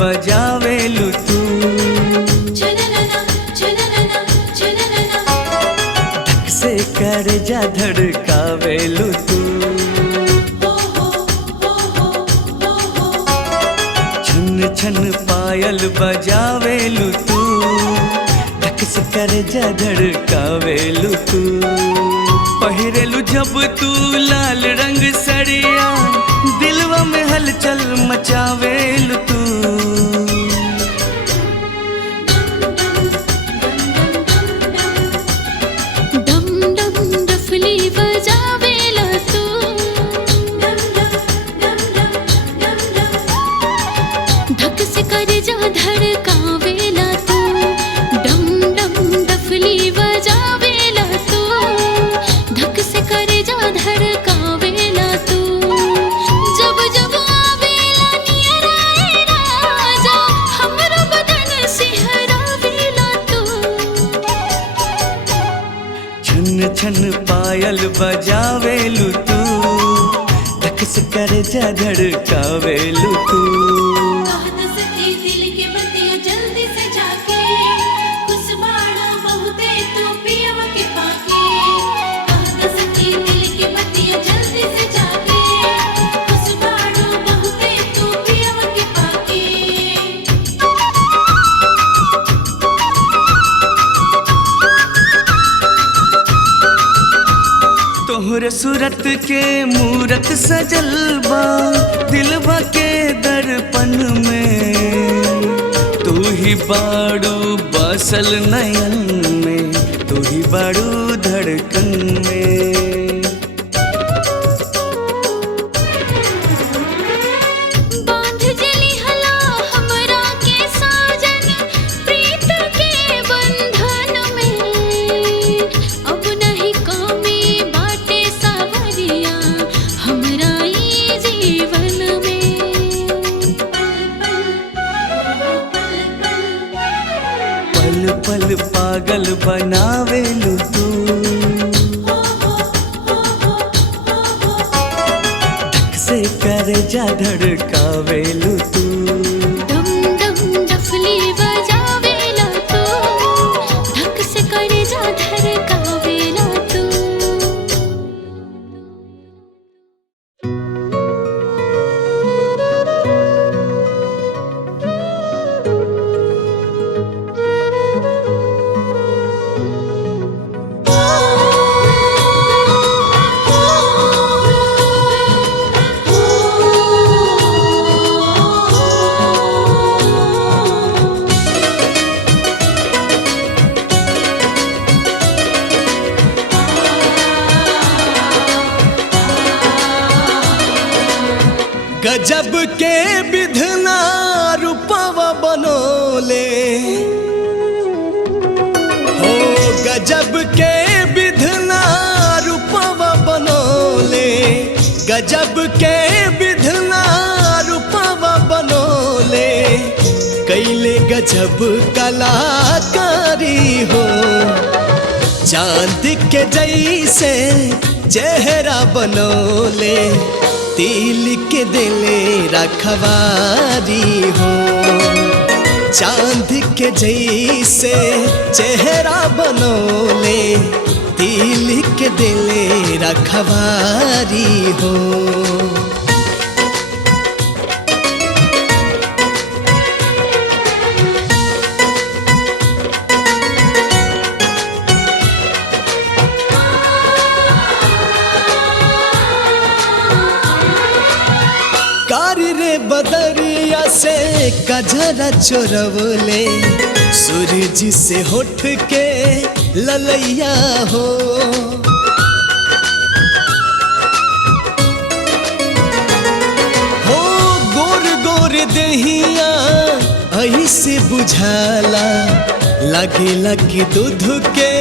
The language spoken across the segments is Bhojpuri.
बजावेलु तू। धक से करेजा धड़कावेलु तू। छन छन पायल बजावेलु तू। धक से करेजा धड़कावेलु तू। पहिरेलु जब तू लाल रंग सड़िया, दिलवा में हलचल मचावेलु तू। डम डम डफली बजावेला तू। धक से करेजा धड़कावेला तू। डम डम डफली बजावेला तू। धक से करेजा धड़कावेला तू। जब जब आवेला नियर आए राजा, हमरो बदन सिहरावेला तू। छन छन पायल बजावेलु तू। धक से करेजा धड़कावेलु तू। कहत सखी दिल के बतिया जल्दी से जाके, खुशबाड़ा बहुते तू पियवा के पाके। कहत सखी दिल के बतिया जल्दी से जाके, खुशबाड़ा बहुते तू पियवा के पाके। तोहरे सूरत के मूरत सजल बा दिलवा के दर्पण में। तू ही बाड़ू बसल नयन में, तू ही बाड़ू धड़कन में। बांध जली हला हमरा के साजन, प्रीत के बंधन में। अब नहीं कमी बाटे सावरिया हमरा ई जीवन में। पल पल पागल बनावेलु तू। धक से करेजा धड़कावेलु तू। डम डम डफली बजावेला तू। धक से करेजा धड़कावेला तू। गजब के विधना रूपवा बनोले हो। गजब के विधना रूपवा बनोले। गजब के विधना रूपवा बनोले। कैले गजब कलाकारी हो। चांद के जैसे चेहरा बनोले। तिल के दिले रखवारी हो। चांद के जैसे चेहरा बनोले। तिल के दिले रखवारी हो। कारी रे बदरिया से कजरा चोरवले। सूरज से होठ के ललैया हो। हो गोर गोर दहिया ऐसे बुझाला। लगे लगे दूध के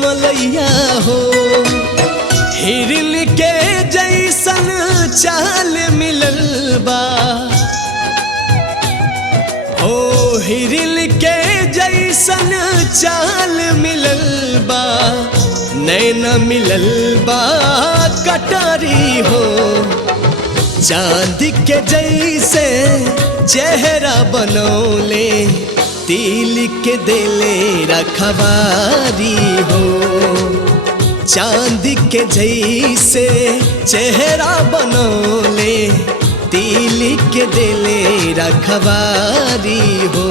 मलैया हो। हिरन के जैसन चाल मिलल बा। हो हिरन के जैसन चाल मिलल बा। नैन मिलल बा कटारी हो। चांद के जैसे चेहरा बनौले तिल के दिले रखवारी हो। चांद के जैसे चेहरा बनौले तिल के दिले रखवारी हो।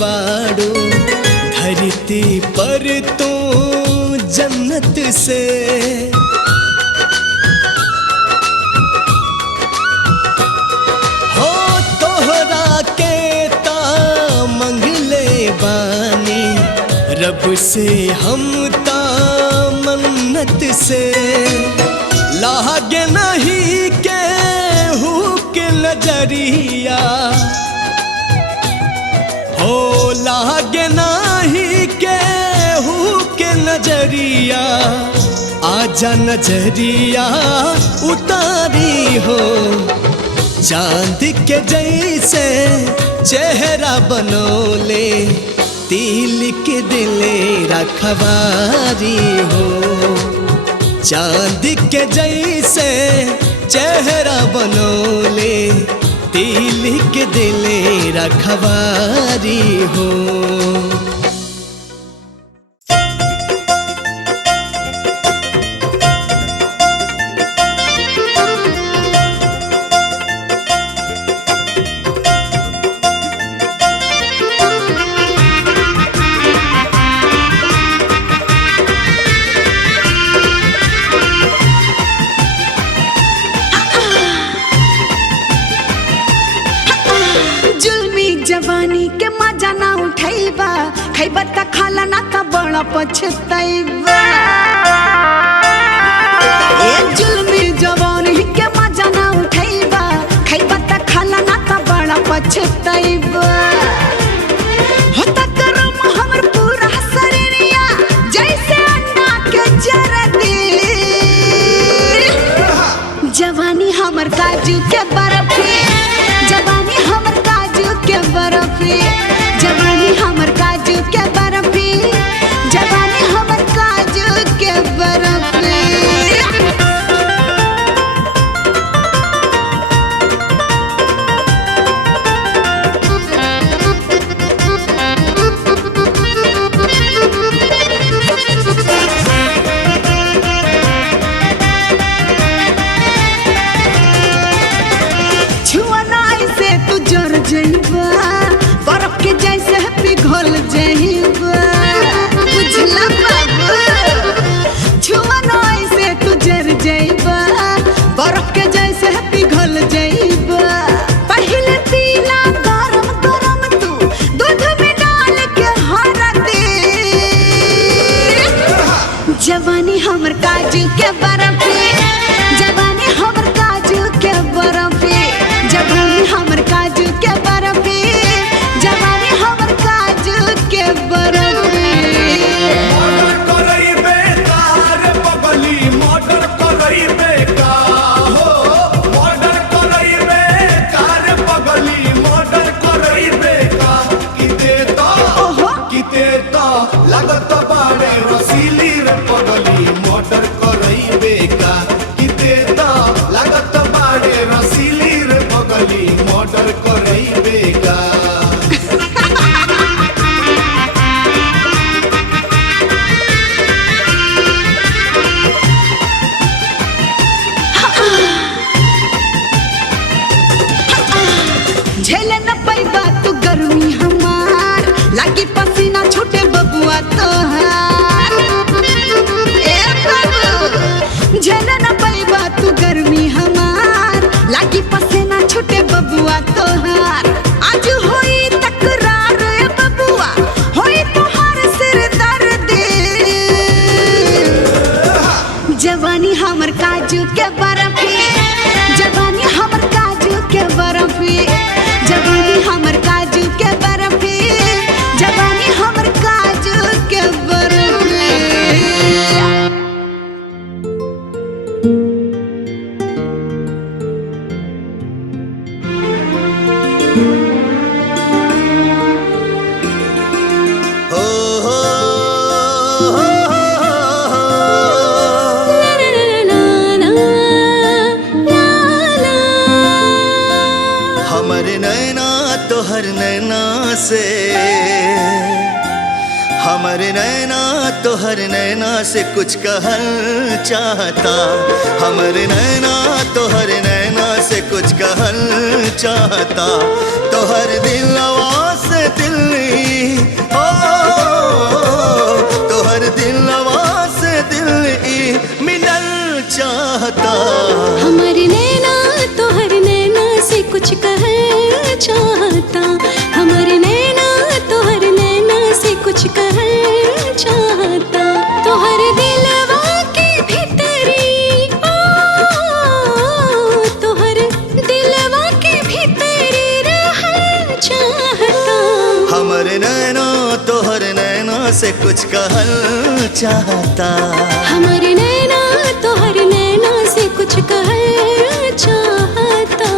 बाड़ू धरती पर तू जन्नत से, हो तोहरा के ता मंगले बानी रब से हम ता मन्नत से। लागे नहीं के हुक नजरिया हो, लागे नाही केहू के नजरिया, आजा नजरिया उतारी हो। चांद के जैसे चेहरा बनौले तिल के दिले रखवारी हो। चांद के जैसे चेहरा बनौले तिल के दिले रखवारी हो। जवानी के मजा ना उठैबा, खैबा त खाला ना त बड़ा पछतैबा। ए जुल्मी जवानी के मजा ना उठैबा, खैबा त खाला ना त बड़ा पछतैबा। हो त गरम हमर पूरा शरीरिया जैसे अंडा के जरा दे। जवानी हमर काजू के बर्फी, जवानी हमर काजू के बर्फी, जवानी हमर काजू के बर्फी, जवानी हमर काजू के बर्फी। बर्फ के जैसे पिघल जाइबा, बुझला बाबू। छुआ नहीं से तू जर जाइबा, बर्फ के जैसे पिघल जाइबा। पहले पीला गरम गरम तू दूध में डाल के हरदी। जवानी हमर काजू के बर्फी, जवानी हमर काजू के बर्फी, जवानी हमर काजू के बर्फी, जवानी हमर काजू के बर्फी। मर्डर करइबे तार बगली, मर्डर करइबे का हो, मर्डर करइबे तार बगली, मर्डर करइबे का। किते तो लागत बाड़े रसीली रे पगली, मर्डर करइबे का। किते तो लागत बाड़े रसीली रे पगली, मर्डर करइबे का। झेले न पैबा तू गर्मी हमार, लागी पसीना छूटे बबुआ तोहार। ए बाबू झेले न पैबा तू गर्मी हमार, लागी पसीना छूटे बबुआ तोहार। आज होई तकरार ए बबुआ, होई तोहार सिर दर्द। जवानी हमर काजू के बर्फी, जवानी हमर काजू के बर्फी, जवानी हमर काजू के बर्फी, हो हो हो हमर नैना तोहर नैना से, हमर नैना तोहर नैना से कुछ कहल चाहता। हमर नैना तोहर नैना से कुछ कहल चाहता। तोहर दिलवा से दिल्ली हो, तोहर दिलवा से दिल्ली मिलल चाहता। हमर नैना तोहर नैना से कुछ कहल चाहता। हमर नैना तोहर नैना से कुछ कहल चाहता। तोहर दिलवा के भीतरी ओ, तोहर दिलवा के भीतरी रहल चाहता। हमर नैना तोहर नैना से कुछ कहल चाहता। हमर नैना तोहर नैना से कुछ कहल चाहता।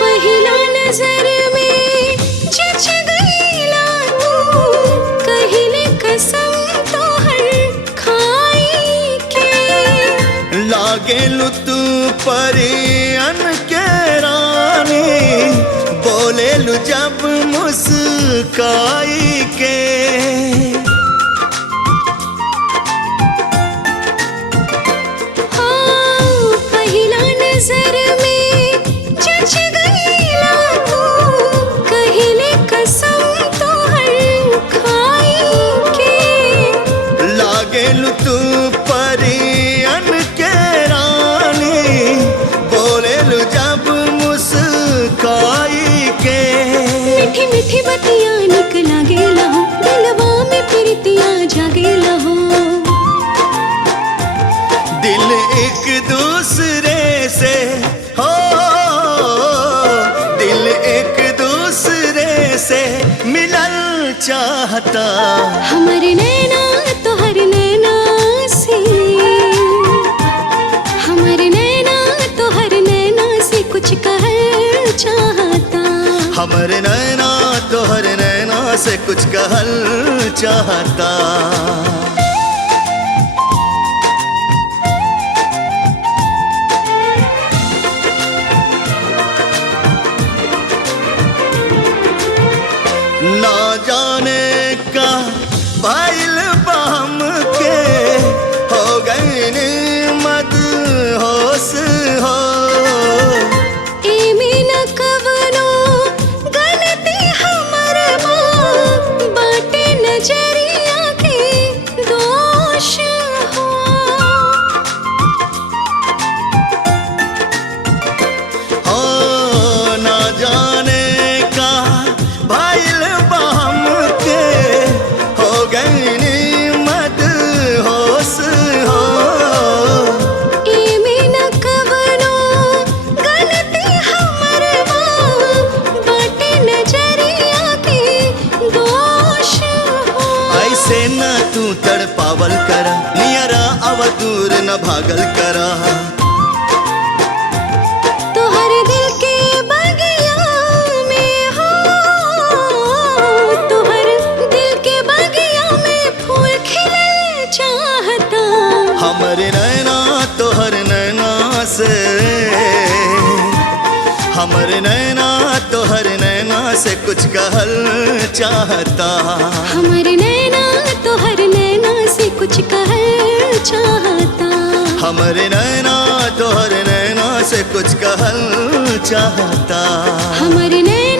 पहिला नजर में जच गईला तू, कहिले कसम तोहर खाई के। लागेलु तू परियन के रानी, बोलेलु जब मुस्काई के। हाँ, पहिला नजर में जच गईला तू, कहिले कसम तोहर खाई के। लागेलु तू परियन के रानी, बोलेलु जब मुस्काई के। मीठी मीठी बतिया निक लागेला हो, दिलवा में प्रीतिया जागेला हो। दिल एक दूसरे से हो, दिल एक दूसरे से मिलल चाहता। हमर नैना तोहर नैना से, हमर नैना तोहर नैना से कुछ कहल चाहता। हमर नैना तोहर नैना से कुछ कहल चाहता। ना जाने का भइल बम के हो गईन मदहोश हो। एमे न कवनो गलती हमर बा, बाटे नजरिया के दोष हो। हो ना जाने का भइल बम के हो गईन मदहोश हो। एमे न कवनो गलती हमर बा, बाटे नजरिया के दोष हो। ऐसे न तू तड़पावल करा, नियरा अव दूर न भागल करा। तोहर दिल के बगिया में हो, तोहर दिल के बगिया में फूल खिले चाहता। हमर नैना तोहर नैना से, हमर नैना तोहर नैना से कुछ कहल चाहता। हमर नैना तोहर नैना से कुछ कहल चाहता। हमर नैना तोहर नैना से कुछ कहल चाहता। हमर नैना